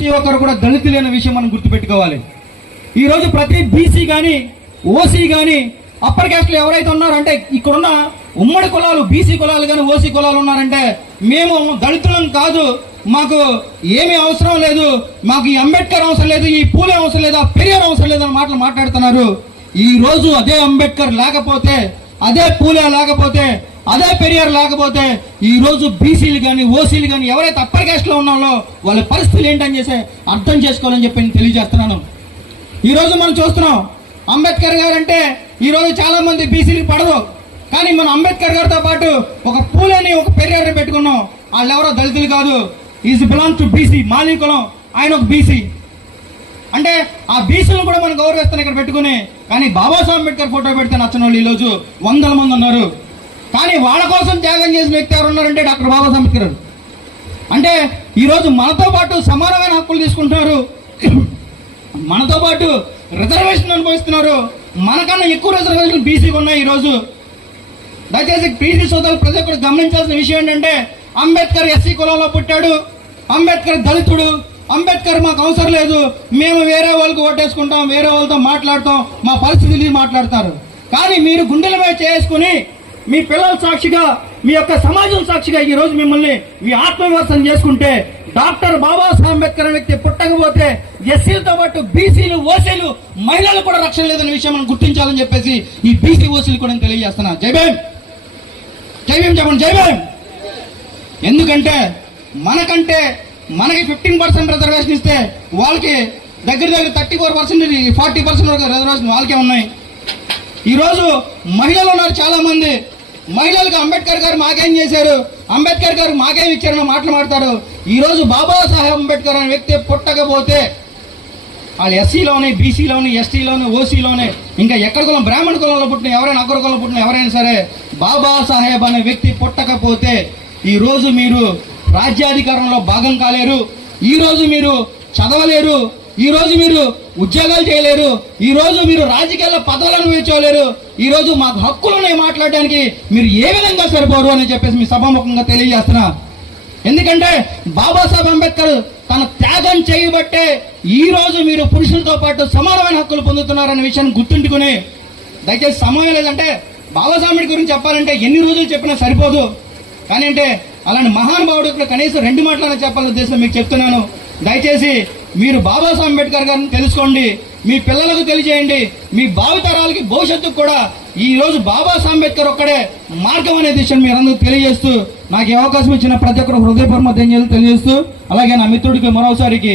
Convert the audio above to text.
ప్రతి ఒక్కరు కూడా దళితులు అనే విషయం మనం గుర్తుపెట్టుకోవాలి. ఈ రోజు ప్రతి బీసీ గాని ఓసీ గాని అప్పర్ క్యాస్ట్ ఎవరైతే ఉన్నారంటే ఇక్కడున్న ఉమ్మడి కులాలు బీసీ కులాలు కానీ ఓసీ కులాలు ఉన్నారంటే మేము దళితులం కాదు, మాకు ఏమీ అవసరం లేదు, మాకు ఈ అంబేద్కర్ అవసరం లేదు, ఈ పూలే అవసరం లేదు, ఆ పెరియార్ అవసరం లేదు అని మాటలు మాట్లాడుతున్నారు. ఈ రోజు అదే అంబేద్కర్ లేకపోతే, అదే పూలే లేకపోతే, అదే పెరియార్ లేకపోతే ఈ రోజు బీసీలు కానీ ఓసీలు కానీ ఎవరైతే అప్పర్ క్యాస్ట్ లో ఉన్నారో వాళ్ళ పరిస్థితులు ఏంటని చేసి అర్థం చేసుకోవాలని చెప్పి నేను తెలియజేస్తున్నాను. ఈ రోజు మనం చూస్తున్నాం అంబేద్కర్ గారు అంటే ఈ రోజు చాలా మంది బీసీలకు పడదు, కానీ మనం అంబేద్కర్ గారితో పాటు ఒక పూలని ఒక పెరియార్ పెట్టుకున్నాం. వాళ్ళు ఎవరో దళితులు కాదు, ఈజ్ బిలాంగ్ టు బీసీ, మాలీ కులం, ఆయన ఒక బీసీ. అంటే ఆ బీసీలను కూడా మనం గౌరవిస్తాను ఇక్కడ పెట్టుకుని, కానీ బాబాసాహెబ్ అంబేద్కర్ ఫోటో పెడితే నచ్చిన వాళ్ళు ఈ రోజు వందల మంది ఉన్నారు. కానీ వాళ్ళ కోసం త్యాగం చేసిన వ్యక్తి ఎవరు ఉన్నారంటే డాక్టర్ బాబాసాహెబ్ అంబేద్కర్. అంటే ఈ రోజు మనతో పాటు సమానమైన హక్కులు తీసుకుంటున్నారు, మనతో పాటు రిజర్వేషన్ అనుభవిస్తున్నారు, మనకన్నా ఎక్కువ రిజర్వేషన్ బీసీకి ఉన్నాయి. ఈ రోజు దయచేసి బీసీ సోదరులు ప్రజలు కూడా గమనించాల్సిన విషయం ఏంటంటే అంబేద్కర్ ఎస్సీ కులంలో పుట్టాడు, అంబేద్కర్ దళితుడు, అంబేద్కర్ మాకు అవసరం లేదు, మేము వేరే వాళ్ళకి ఓటేసుకుంటాం, వేరే వాళ్ళతో మాట్లాడతాం, మా పరిస్థితులు మాట్లాడతారు. కానీ మీరు గుండెల మీద చేసుకుని మీ పిల్లల సాక్షిగా, మీ యొక్క సమాజం సాక్షిగా ఈ రోజు మిమ్మల్ని మీ ఆత్మవిమర్శనం చేసుకుంటే డాక్టర్ బాబాసాహెబ్ అంబేద్కర్ అనే వ్యక్తి పుట్టకపోతే ఎస్సీలతో పాటు బీసీలు ఓసీలు మహిళలు కూడా రక్షణ లేదనే విషయం మనం గుర్తించాలని చెప్పేసి ఈ బీసీ ఓసీలు కూడా తెలియజేస్తున్నా. జై భీమ్, జై భీమ్ చెప్పండి, జై భీమ్. ఎందుకంటే మనకి 15% రిజర్వేషన్ ఇస్తే వాళ్ళకి దగ్గర 34%, 40% వరకు రిజర్వేషన్ వాళ్ళకే ఉన్నాయి. ఈ రోజు మహిళలు ఉన్నారు చాలా మంది, మహిళలకు అంబేద్కర్ గారు మాకేం చేశారు, అంబేద్కర్ గారు మాకేం ఇచ్చారని మాట్లాడతారు. ఈ రోజు బాబాసాహెబ్ అంబేద్కర్ అనే వ్యక్తి పుట్టకపోతే వాళ్ళు ఎస్సీలోనే, బీసీలోనే, ఎస్టీలోనే, ఓసీలోనే, ఇంకా ఎక్కడ కులం, బ్రాహ్మణ కులంలో పుట్టిన ఎవరైనా, అగ్ర కులంలో పుట్టిన ఎవరైనా సరే బాబాసాహెబ్ అనే వ్యక్తి పుట్టకపోతే ఈ రోజు మీరు రాజ్యాధికారంలో భాగం కాలేరు, ఈ రోజు మీరు చదవలేరు, ఈ రోజు మీరు ఉద్యోగాలు చేయలేరు, ఈ రోజు మీరు రాజకీయాల్లో పదవులను అనుభవించలేరు, ఈ రోజు మాకు హక్కులను మాట్లాడడానికి మీరు ఏ విధంగా సరిపోరు అని చెప్పేసి మీ సభాముఖంగా తెలియజేస్తున్నా. ఎందుకంటే బాబాసాహెబ్ అంబేద్కర్ తన త్యాగం చేయబట్టే ఈ రోజు మీరు పురుషులతో పాటు సమానమైన హక్కులు పొందుతున్నారనే విషయాన్ని గుర్తుంచుకుని, దయచేసి సమయం లేదంటే బాబాసాహెబ్ గురించి చెప్పాలంటే ఎన్ని రోజులు చెప్పినా సరిపోదు. కానీ అంటే అలాంటి మహానుభావుడు ఇక్కడ కనీసం 2 మాటలనే చెప్పాలనే ఉద్దేశం మీకు చెప్తున్నాను. దయచేసి మీరు బాబాసాహెబ్ అంబేద్కర్ గారిని తెలుసుకోండి, మీ పిల్లలకు తెలియజేయండి, మీ భావితరాలకి భవిష్యత్తుకు కూడా ఈ రోజు బాబాసాహెబ్ అంబేద్కర్ ఒక్కడే మార్గం అనే దిశను మీరందరూ తెలియజేస్తూ, నాకు ఈ అవకాశం ఇచ్చిన ప్రతి ఒక్కరు హృదయపూర్వక ధన్యవాదాలు తెలియజేస్తూ, అలాగే నా మిత్రుడికి మరోసారికి